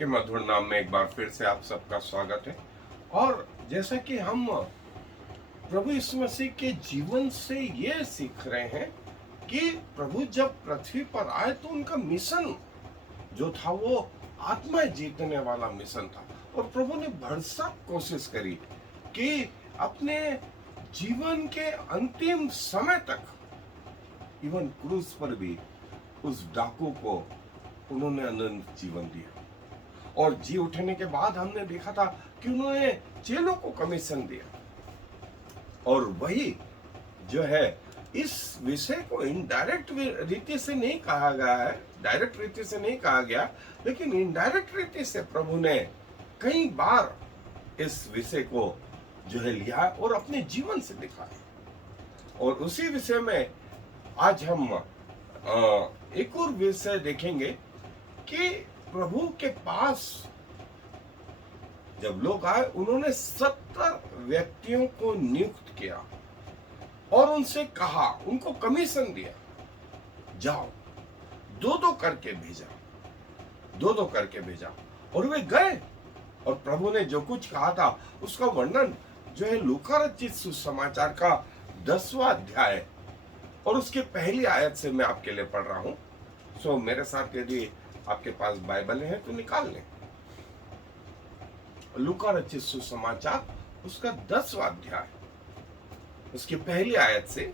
के मधुर नाम में एक बार फिर से आप सबका स्वागत है। और जैसा कि हम प्रभु यीशु मसीह के जीवन से ये सीख रहे हैं कि प्रभु जब पृथ्वी पर आए तो उनका मिशन जो था वो आत्मा जीतने वाला मिशन था। और प्रभु ने भरसक कोशिश करी कि अपने जीवन के अंतिम समय तक, इवन क्रूस पर भी, उस डाकू को उन्होंने अनंत जीवन दिया। और जी उठने के बाद हमने देखा था कि उन्होंने चेलों को कमीशन दिया। और वही जो है, इस विषय को इनडायरेक्ट रीति से नहीं कहा गया है, डायरेक्ट रीति से नहीं कहा गया, लेकिन इनडायरेक्ट रीति से प्रभु ने कई बार इस विषय को जो है लिया और अपने जीवन से दिखाया। और उसी विषय में आज हम एक और विषय देखेंगे कि प्रभु के पास जब लोग आए, उन्होंने 70 व्यक्तियों को नियुक्त किया और उनसे कहा, उनको कमीशन दिया, जाओ दो दो करके भेजा। और वे गए और प्रभु ने जो कुछ कहा था उसका वर्णन जो है लूका रचित सुसमाचार का 10वां अध्याय और उसके पहली आयत से मैं आपके लिए पढ़ रहा हूं। सो मेरे साथ यदि आपके पास बाइबल है तो निकाल लें। लूका रचित सुसमाचार उसका 10वां अध्याय उसकी पहली आयत से।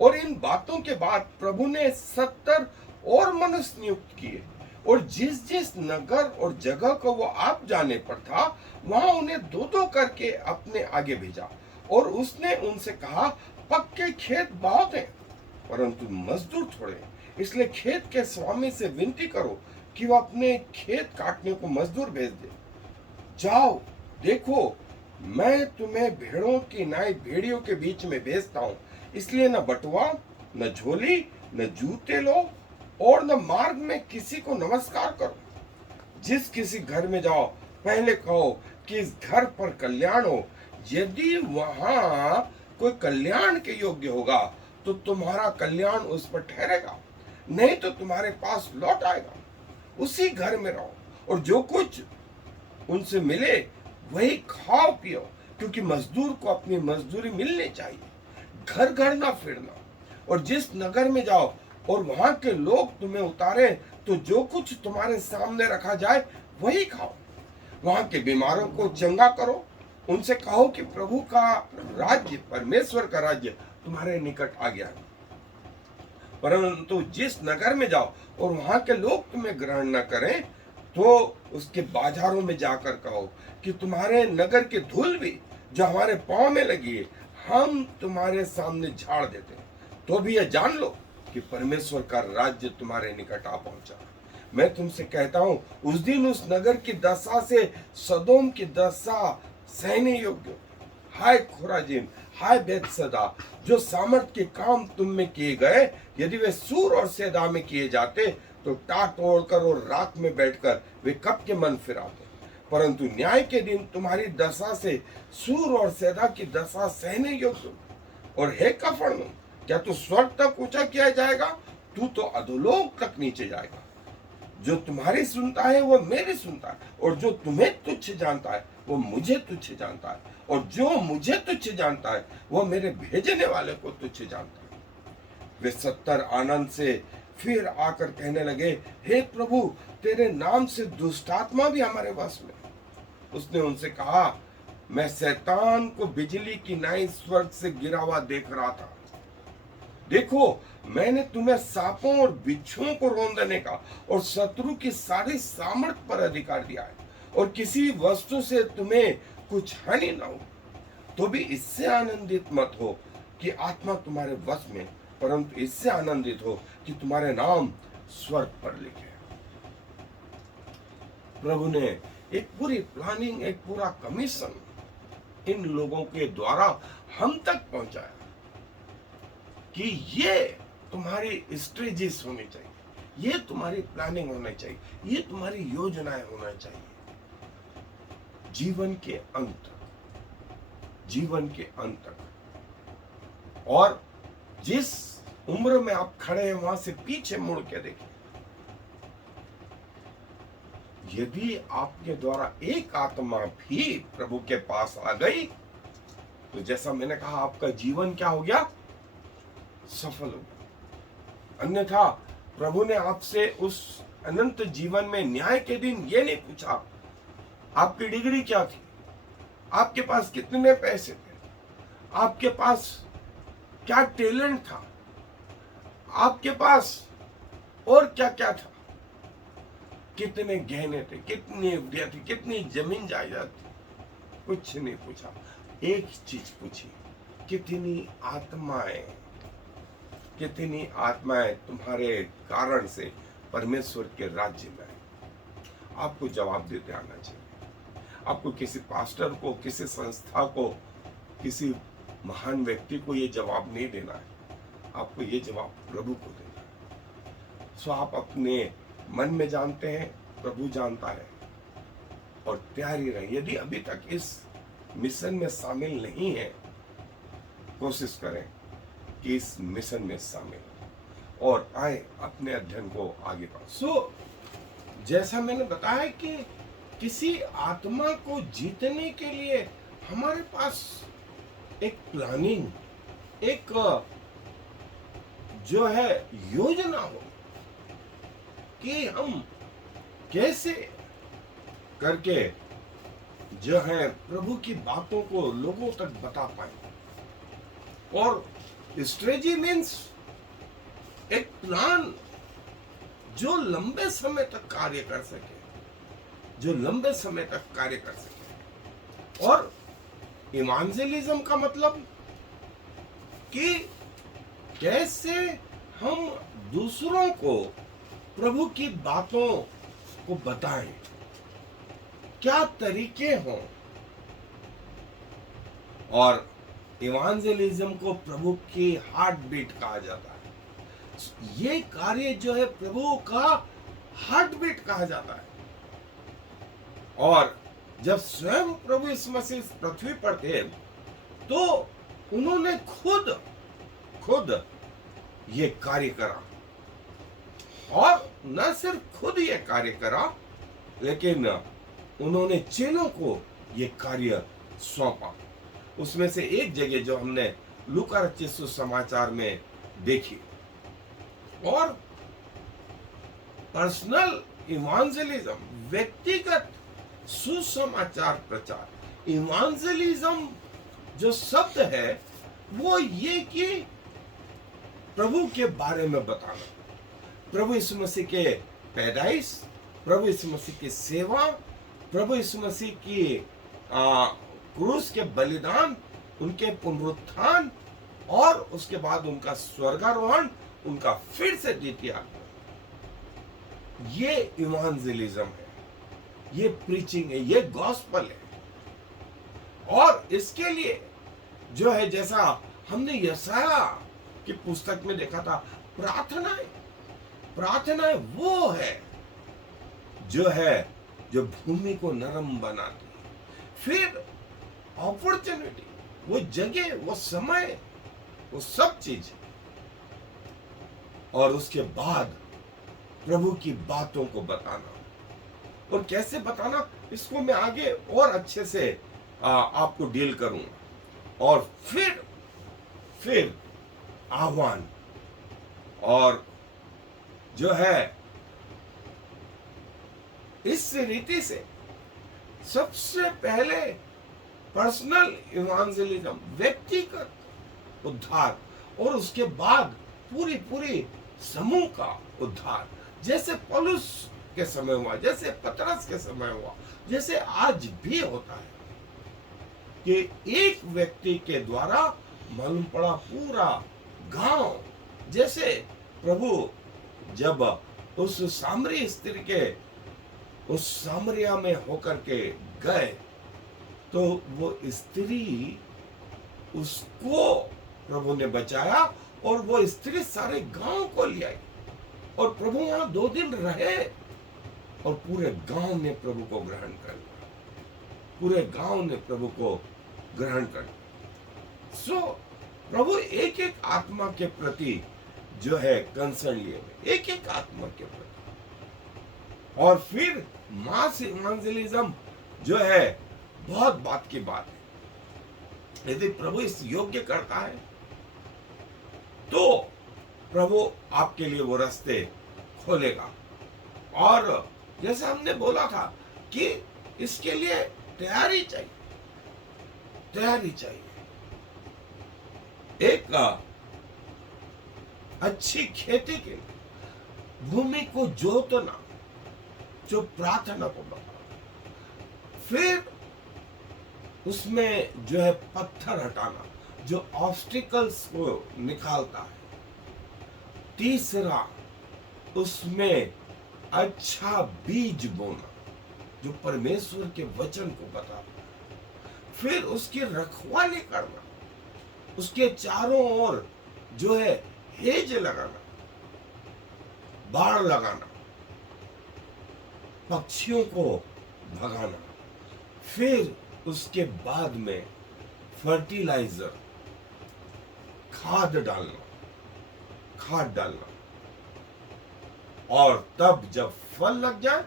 और इन बातों के बाद प्रभु ने 70 और मनुष्य नियुक्त किए और जिस जिस नगर और जगह को वो आप जाने पर था वहां उन्हें दो दो करके अपने आगे भेजा। और उसने उनसे कहा, पक्के खेत बहुत हैं परंतु मजदूर थोड़े हैं, इसलिए खेत के स्वामी से विनती करो कि वह अपने खेत काटने को मजदूर भेज दे। जाओ देखो, मैं तुम्हें भेड़ों की नाई भेड़ियों के बीच में भेजता हूँ, इसलिए न बटुआ, न झोली, न जूते लो और न मार्ग में किसी को नमस्कार करो। जिस किसी घर में जाओ पहले कहो कि इस घर पर कल्याण हो। यदि वहां कोई कल्याण के योग्य होगा तो तुम्हारा कल्याण उस पर ठहरेगा, नहीं तो तुम्हारे पास लौट आएगा। उसी घर में रहो और जो कुछ उनसे मिले वही खाओ पियो, क्योंकि मजदूर को अपनी मजदूरी मिलनी चाहिए। घर घर ना फिरना। और जिस नगर में जाओ और वहां के लोग तुम्हें उतारे तो जो कुछ तुम्हारे सामने रखा जाए वही खाओ। वहां के बीमारों को चंगा करो, उनसे कहो कि प्रभु का राज्य, परमेश्वर का राज्य तुम्हारे निकट आ गया है। परंतु जिस नगर में जाओ और वहां के लोग तुम्हें ग्रहण न करें तो उसके बाजारों में जाकर कहो कि तुम्हारे नगर की धूल भी जो हमारे पांव में लगी है हम तुम्हारे सामने झाड़ देते हैं। तो भी यह जान लो कि परमेश्वर का राज्य तुम्हारे निकट आ पहुंचा। मैं तुमसे कहता हूं, उस दिन उस नगर की दशा से सदोम की दशा सहने योग्य। हाय खुराजिन, हाय बेतसदा, जो सामर्थ के काम तुम में किए गए यदि वे सूर और सैदा में किए जाते तो टाट तोड़कर और राख में बैठकर वे कब के मन फिराते। परंतु न्याय के दिन तुम्हारी दशा से सूर और सैदा की दशा सहने योग्य। और हे कफरनहूम, क्या तू स्वर्ग तक ऊंचा किया जाएगा? तू तो अधोलोक तक नीचे जाएगा। जो तुम्हारी सुनता है वो मेरी सुनता है, और जो तुम्हें तुच्छ जानता है वो मुझे तुच्छ जानता है, और जो मुझे तुच्छ जानता है वो मेरे भेजने वाले को तुच्छ जानता है। वे 70 आनंद से फिर आकर कहने लगे, हे प्रभु, तेरे नाम से दुष्टात्मा भी हमारे वश में। उसने उनसे कहा, मैं शैतान को बिजली की नाई स्वर्ग से गिरा हुआ देख रहा था। देखो, मैंने तुम्हें सांपों और बिच्छुओं को रौंदने का और शत्रु की सारी सामर्थ पर अधिकार दिया है, और किसी वस्तु से तुम्हें कुछ हानि न हो। तो भी इससे आनंदित मत हो कि आत्मा तुम्हारे वश में, परंतु इससे आनंदित हो कि तुम्हारे नाम स्वर्ग पर लिखे हैं। प्रभु ने एक पूरी प्लानिंग, एक पूरा कमीशन इन लोगों के द्वारा हम तक पहुंचाया कि ये तुम्हारी स्ट्रेटेजीज होनी चाहिए, ये तुम्हारी प्लानिंग होनी चाहिए, ये तुम्हारी योजनाएं होना चाहिए। जीवन के अंत तक। और जिस उम्र में आप खड़े हैं वहां से पीछे मुड़ के देखिए। यदि आपके द्वारा एक आत्मा भी प्रभु के पास आ गई, तो जैसा मैंने कहा, आपका जीवन क्या हो गया? सफल हो गया। अन्यथा प्रभु ने आपसे उस अनंत जीवन में न्याय के दिन ये नहीं पूछा आपकी डिग्री क्या थी, आपके पास कितने पैसे थे, आपके पास क्या टैलेंट था, आपके पास और क्या क्या था, कितने गहने थे, कितनी विद्या थी, कितनी जमीन जायदाद थी। कुछ नहीं पूछा। एक चीज पूछी, कितनी आत्माएं तुम्हारे कारण से परमेश्वर के राज्य में आए। आपको जवाब देते आना चाहिए। आपको किसी पास्टर को, किसी संस्था को, किसी महान व्यक्ति को ये जवाब नहीं देना है। आपको ये जवाब प्रभु को देना है। सो आप अपने मन में जानते हैं, प्रभु जानता है, और तैयारी रहे। यदि अभी तक इस मिशन में शामिल नहीं है, कोशिश करें कि इस मिशन में शामिल हो और आए अपने अध्ययन को आगे बढ़ाएं। सो जैसा मैंने बताया कि किसी आत्मा को जीतने के लिए हमारे पास एक प्लानिंग, एक जो है योजना हो कि हम कैसे करके जो है प्रभु की बातों को लोगों तक बता पाए। और स्ट्रेटजी मीन्स एक प्लान जो लंबे समय तक कार्य कर सके, और इवांजेलिज्म का मतलब कि कैसे हम दूसरों को प्रभु की बातों को बताएं, क्या तरीके हों। और इवांजेलिज्म को प्रभु की हार्ट बीट कहा जाता है। ये कार्य जो है प्रभु का हार्ट बीट कहा जाता है। और जब स्वयं प्रभु यीशु मसीह पृथ्वी पर थे, तो उन्होंने खुद ये कार्य करा। और न सिर्फ खुद ये कार्य करा, लेकिन उन्होंने चेलों को ये कार्य सौंपा। उसमें से एक जगह जो हमने लूका रचित सुसमाचार में देखी। और पर्सनल इवांजेलिज्म, व्यक्तिगत सुसमाचार प्रचार। इवांजेलिज्म जो शब्द है वो ये कि प्रभु के बारे में बताना, प्रभु यीशु मसीह के पैदाइश, प्रभु यीशु मसीह की सेवा, प्रभु यीशु मसीह की क्रूस के बलिदान, उनके पुनरुत्थान, और उसके बाद उनका स्वर्गारोहण, उनका फिर से द्वितीय आगमन। ये इवांजेलिज्म है, ये प्रीचिंग है, ये गॉस्पल है। और इसके लिए जो है, जैसा हमने यशाया की पुस्तक में देखा था, प्रार्थनाएं वो है जो भूमि को नरम बनाती है। फिर अपॉर्चुनिटी, वो जगह, वो समय, वो सब चीज। और उसके बाद प्रभु की बातों को बताना। और कैसे बताना, इसको मैं आगे और अच्छे से आपको डील करूंगा। और फिर आह्वान, और जो है इस रीति से सबसे पहले पर्सनल इवांजेलिज्म, व्यक्तिगत उद्धार, और उसके बाद पूरी समूह का उद्धार। जैसे पौलुस के समय हुआ, जैसे पतरस के समय हुआ, जैसे आज भी होता है कि एक व्यक्ति के द्वारा मालूम पड़ा पूरा गांव। जैसे प्रभु जब उस सामरी स्त्री के उस सामरिया में होकर के गए, तो वो स्त्री, उसको प्रभु ने बचाया, और वो स्त्री सारे गांव को ले आई। और प्रभु वहां 2 दिन रहे, और पूरे गांव ने प्रभु को ग्रहण कर लिया। पूरे गांव ने प्रभु को ग्रहण कर लिया। सो प्रभु एक आत्मा के प्रति जो है कंसर्न लिए, एक आत्मा के प्रति। और फिर मास इवेंजलिज्म जो है बहुत बात की बात है। यदि प्रभु इस योग्य करता है तो प्रभु आपके लिए वो रास्ते खोलेगा। और जैसे हमने बोला था कि इसके लिए तैयारी चाहिए, तैयारी चाहिए। एक अच्छी खेती के लिए भूमि को जोतना, जो प्रार्थना को बताओ, फिर उसमें जो है पत्थर हटाना, जो ऑब्स्टिकल्स को निकालता है। तीसरा, उसमें अच्छा बीज बोना, जो परमेश्वर के वचन को बताता है। फिर उसकी रखवाली करना, उसके चारों ओर जो है हेज लगाना, बाड़ लगाना, पक्षियों को भगाना। फिर उसके बाद में फर्टिलाइजर, खाद डालना, खाद डालना। और तब जब फल लग जाए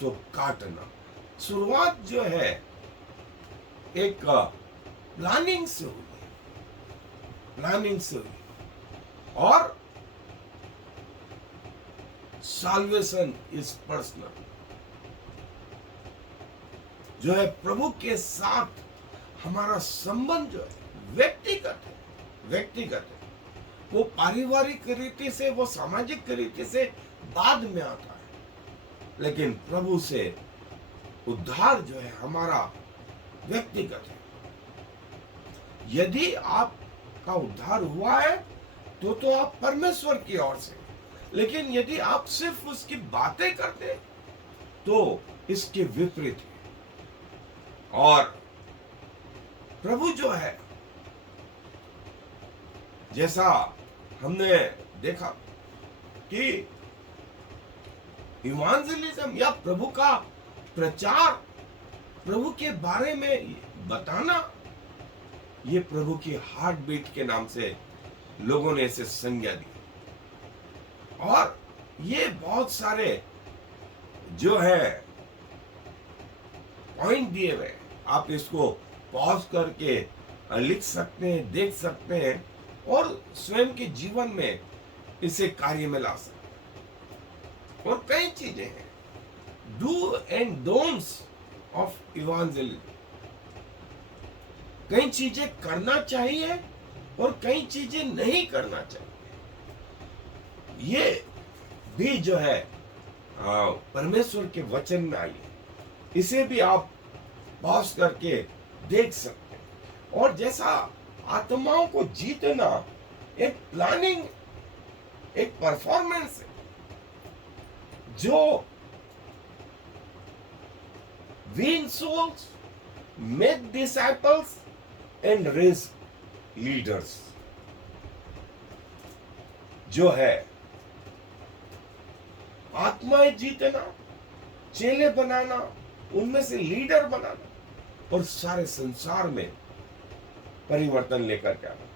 तो काटना। शुरुआत जो है एक प्लानिंग से हुई, प्लानिंग से हुई। और साल्वेशन इज पर्सनल, जो है प्रभु के साथ हमारा संबंध जो है व्यक्तिगत है, व्यक्तिगत है। वो पारिवारिक रीति से, वो सामाजिक रीति से बाद में आता है, लेकिन प्रभु से उद्धार जो है हमारा व्यक्तिगत है। यदि आपका उद्धार हुआ है तो आप परमेश्वर की ओर से, लेकिन यदि आप सिर्फ उसकी बातें करते तो इसके विपरीत है। और प्रभु जो है, जैसा हमने देखा कि इवांजेलिज्म या प्रभु का प्रचार, प्रभु के बारे में बताना, ये प्रभु की हार्ट बीट के नाम से लोगों ने इसे संज्ञा दी। और ये बहुत सारे जो है पॉइंट दिए हुए, आप इसको पॉज करके लिख सकते हैं, देख सकते हैं और स्वयं के जीवन में इसे कार्य में ला सकते हैं। और कई चीजें हैं, डू एंड डोंट्स ऑफ इवांजेलिज्म। कई चीजें करना चाहिए और कई चीजें नहीं करना चाहिए। ये भी जो है परमेश्वर के वचन में आई है। इसे भी आप पॉज करके देख सकते हैं। और जैसा आत्माओं को जीतना एक प्लानिंग, एक परफॉर्मेंस है, जो win souls, make disciples and raise leaders, जो है आत्माएं जीतना, चेले बनाना, उनमें से लीडर बनाना और सारे संसार में परिवर्तन लेकर के आना।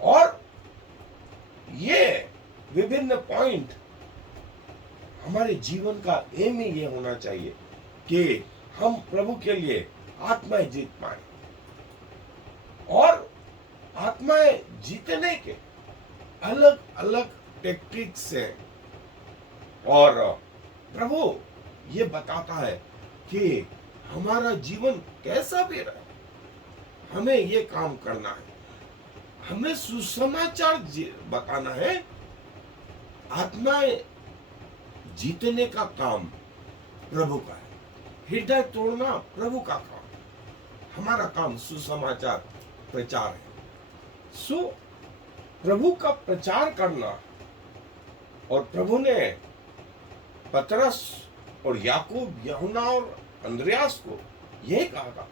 और ये विभिन्न पॉइंट हमारे जीवन का एम ही ये होना चाहिए कि हम प्रभु के लिए आत्माएं जीत पाए। और आत्माएं जीतने के अलग अलग टेक्निक्स हैं। और प्रभु ये बताता है कि हमारा जीवन कैसा भी रहे, हमें ये काम करना है, हमें सुसमाचार बताना है। आत्माएं जीतने का काम प्रभु का है, हृदय तोड़ना प्रभु का काम, हमारा काम सुसमाचार प्रचार है। सो प्रभु का प्रचार करना। और प्रभु ने पतरस और याकूब, यूहन्ना और अंद्रयास को यह कहा था,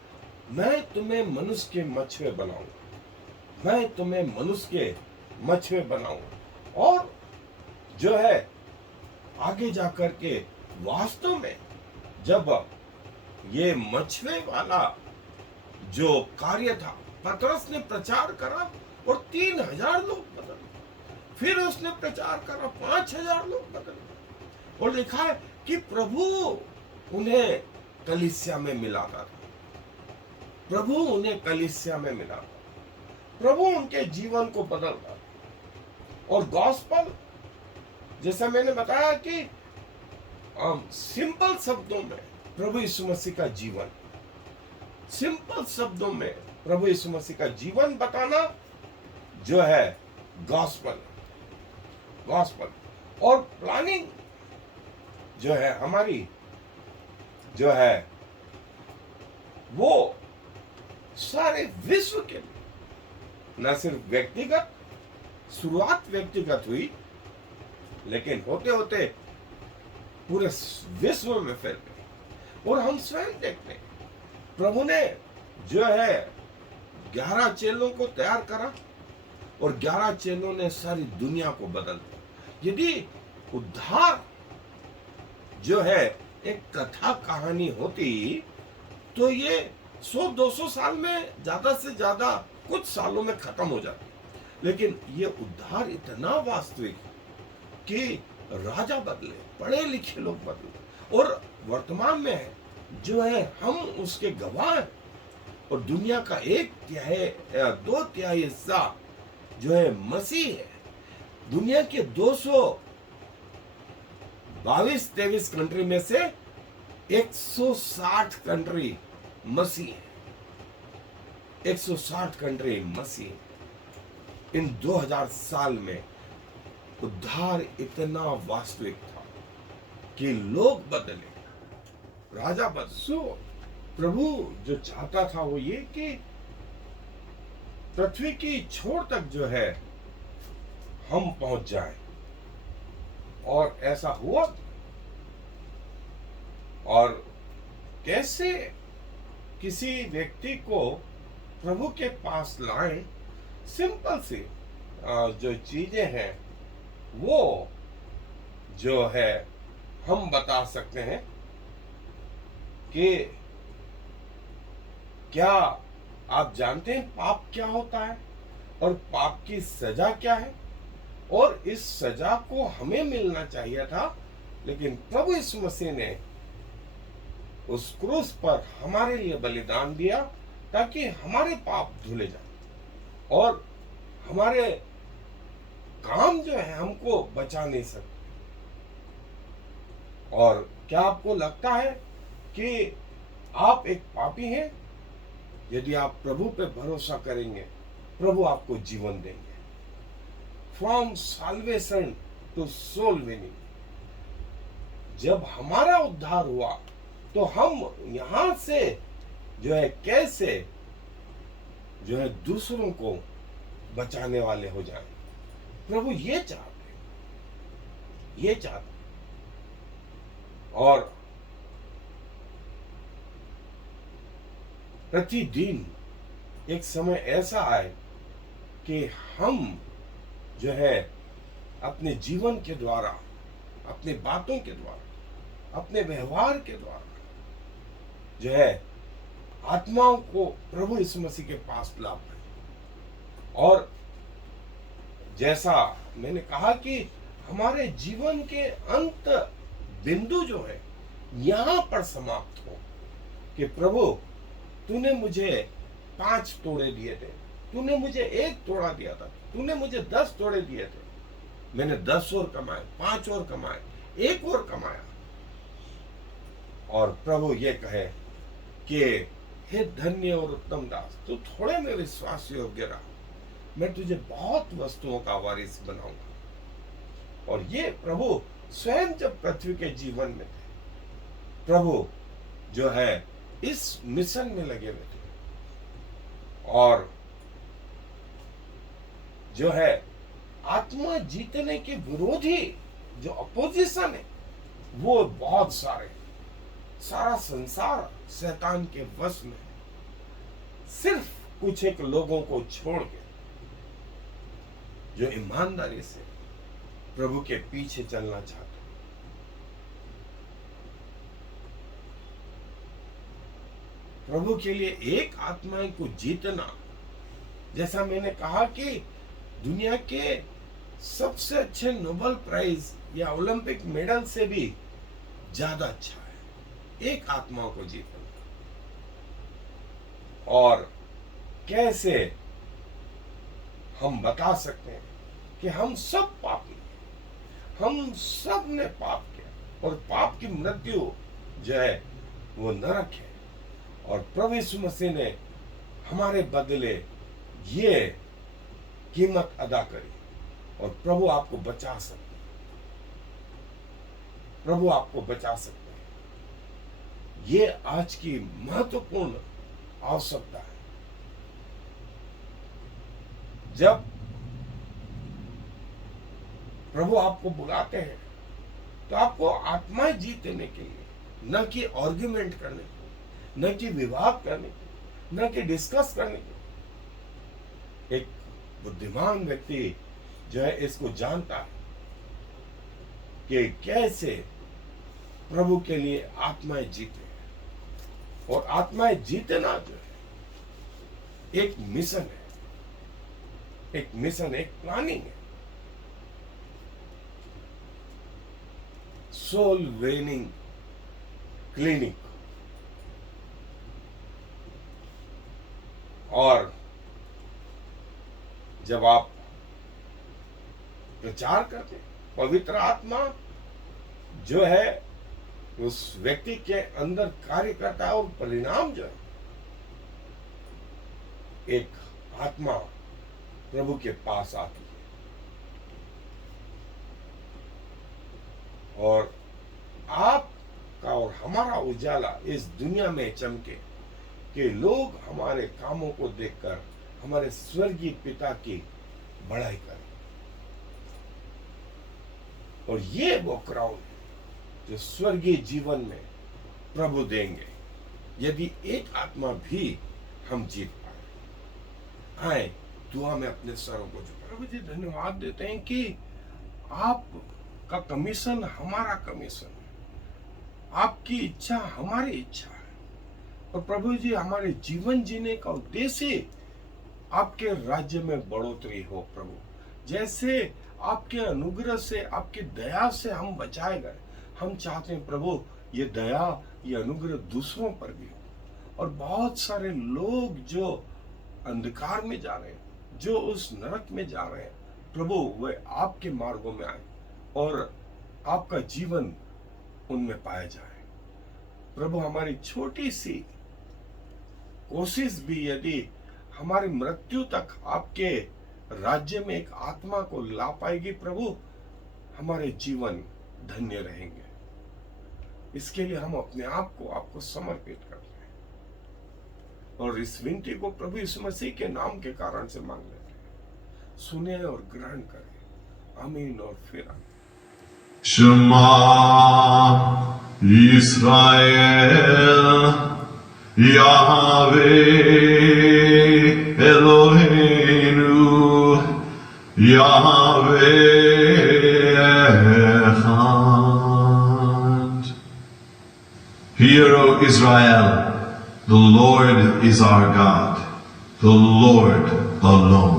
मैं तुम्हें मनुष्य के मछुए बनाऊंगा, मैं तुम्हें मनुष्य के मछुए बनाऊंगा। और जो है आगे जाकर के वास्तव में जब ये मछुए वाला जो कार्य था, पतरस ने प्रचार करा और 3000 लोग बदले। फिर उसने प्रचार करा, 5000 लोग बदले। और लिखा है कि प्रभु उन्हें कलीसिया में मिलाता था, प्रभु उन्हें कलीसिया में मिलाता, प्रभु उनके जीवन को बदलता था। और गॉस्पल, जैसा मैंने बताया कि सिंपल शब्दों में प्रभु यीशु मसीह का जीवन, सिंपल शब्दों में प्रभु यीशु मसीह का जीवन बताना जो है गॉस्पल। गॉस्पल और प्लानिंग जो है हमारी, जो है वो सारे विश्व के लिए, न सिर्फ व्यक्तिगत, शुरुआत व्यक्तिगत हुई, लेकिन होते होते पूरे विश्व में फैल गई। और हम स्वयं देखते हैं प्रभु ने जो है 11 चेलों को तैयार करा और 11 चेलों ने सारी दुनिया को बदल दिया। यदि उद्धार जो है एक कथा कहानी होती तो ये 100-200 साल में ज्यादा से ज्यादा कुछ सालों में खत्म हो जाती, लेकिन ये उद्धार इतना वास्तविक कि राजा बदले, पढ़े लिखे लोग बदले, और वर्तमान में जो है हम उसके गवाह हैं। और दुनिया का 1/2 हिस्सा जो है मसीह है। दुनिया के 222-23 कंट्री में से 160 कंट्री मसीह है, 160 कंट्री मसीह। इन 2000 साल में उद्धार इतना वास्तविक था कि लोग बदले, राजा बदले। प्रभु जो चाहता था वो ये कि पृथ्वी की छोर तक जो है हम पहुंच जाएं, और ऐसा हुआ। और कैसे किसी व्यक्ति को प्रभु के पास लाएं, सिंपल सी जो चीजें हैं वो जो है हम बता सकते हैं कि क्या आप जानते हैं पाप क्या होता है और पाप की सजा क्या है, और इस सजा को हमें मिलना चाहिए था, लेकिन प्रभु यीशु मसीह ने उस क्रूस पर हमारे लिए बलिदान दिया ताकि हमारे पाप धुले जाए और हमारे काम जो है हमको बचा नहीं सकते। और क्या आपको लगता है कि आप एक पापी हैं? यदि आप प्रभु पे भरोसा करेंगे, प्रभु आपको जीवन देंगे। From salvation to soul winning. जब हमारा उद्धार हुआ तो हम यहां से जो है कैसे जो है दूसरों को बचाने वाले हो जाएं। प्रभु ये चाहते, ये चाहते। और प्रतिदिन एक समय ऐसा आए कि हम जो है अपने जीवन के द्वारा, अपने बातों के द्वारा, अपने व्यवहार के द्वारा जो है आत्माओं को प्रभु यीशु मसीह के पास ला पाए। और जैसा मैंने कहा कि हमारे जीवन के अंत बिंदु जो है यहां पर समाप्त हो कि प्रभु तूने मुझे 5 तोड़े दिए थे, तूने मुझे 1 तोड़ा दिया था, तूने मुझे 10 तोड़े दिए थे, मैंने 10 और कमाए, 5 और कमाए, 1 और कमाया। और प्रभु ये कहे कि हे धन्य और उत्तम दास, तू थोड़े में विश्वास योग्य रहा, मैं तुझे बहुत वस्तुओं का वारिस बनाऊंगा। और ये प्रभु स्वयं जब पृथ्वी के जीवन में थे, प्रभु जो है इस मिशन में लगे हुए थे। और जो है आत्मा जीतने के विरोधी जो अपोजिशन है वो बहुत सारे, सारा संसार शैतान के वश में है। सिर्फ कुछ एक लोगों को छोड़ के जो ईमानदारी से प्रभु के पीछे चलना चाहते। प्रभु के लिए एक आत्मा को जीतना, जैसा मैंने कहा कि दुनिया के सबसे अच्छे नोबेल प्राइज या ओलंपिक मेडल से भी ज्यादा अच्छा है, एक आत्मा को जीतना। और कैसे हम बता सकते हैं कि हम सब पापी हैं, हम सब ने पाप किया और पाप की मृत्यु जो है वो नरक है, और प्रभु यीशु मसीह ने हमारे बदले ये कीमत अदा करी, और प्रभु आपको बचा सकते हैं, प्रभु आपको बचा सकते हैं। ये आज की महत्वपूर्ण आवश्यकता है। जब प्रभु आपको बुलाते हैं तो आपको आत्माएं जीतने के लिए, न कि आर्ग्यूमेंट करने के लिए, न कि विवाद करने के लिए, न कि डिस्कस करने के लिए। एक बुद्धिमान व्यक्ति जो है इसको जानता है कि कैसे प्रभु के लिए आत्माएं जीते, और आत्माएं जीतना जो है एक मिशन है, एक मिशन, एक प्लानिंग है। Soul winning clinic. और जब आप प्रचार करते हैं, पवित्र आत्मा जो है उस व्यक्ति के अंदर कार्य करता है, और परिणाम जो है एक आत्मा प्रभु के पास आती है, और आपका और हमारा उजाला इस दुनिया में चमके कि लोग हमारे कामों को देखकर हमारे स्वर्गीय पिता की बड़ाई करें। और ये वो क्राउन है जो स्वर्गीय जीवन में प्रभु देंगे, यदि एक आत्मा भी हम जीत पाए। आए दुआ में अपने सरों को झुकाएं। प्रभु जी धन्यवाद देते हैं कि आपका कमीशन हमारा कमीशन है, आपकी इच्छा हमारी इच्छा है, और प्रभु जी हमारे जीवन जीने का उद्देश्य आपके राज्य में बढ़ोतरी हो। प्रभु जैसे आपके अनुग्रह से, आपकी दया से हम बचाए गए, हम चाहते हैं प्रभु ये दया, ये अनुग्रह दूसरों पर भी हो, और बहुत सारे लोग जो अंधकार में जा रहे हैं, जो उस नरक में जा रहे हैं, प्रभु वे आपके मार्गों में आए और आपका जीवन उनमें पाया जाए। प्रभु हमारी छोटी सी कोशिश भी यदि हमारी मृत्यु तक आपके राज्य में एक आत्मा को ला पाएगी, प्रभु हमारे जीवन धन्य रहेंगे। इसके लिए हम अपने आप को आपको समर्पित करते हैं, और इस विनती को प्रभु यीशु मसीह के नाम के कारण से मांग लेते हैं। सुने और ग्रहण करें। आमीन और फिर आमीन। Shema Yisrael Yahweh Eloheinu Yahweh Echad. Hear, O Israel, the Lord is our God, the Lord alone.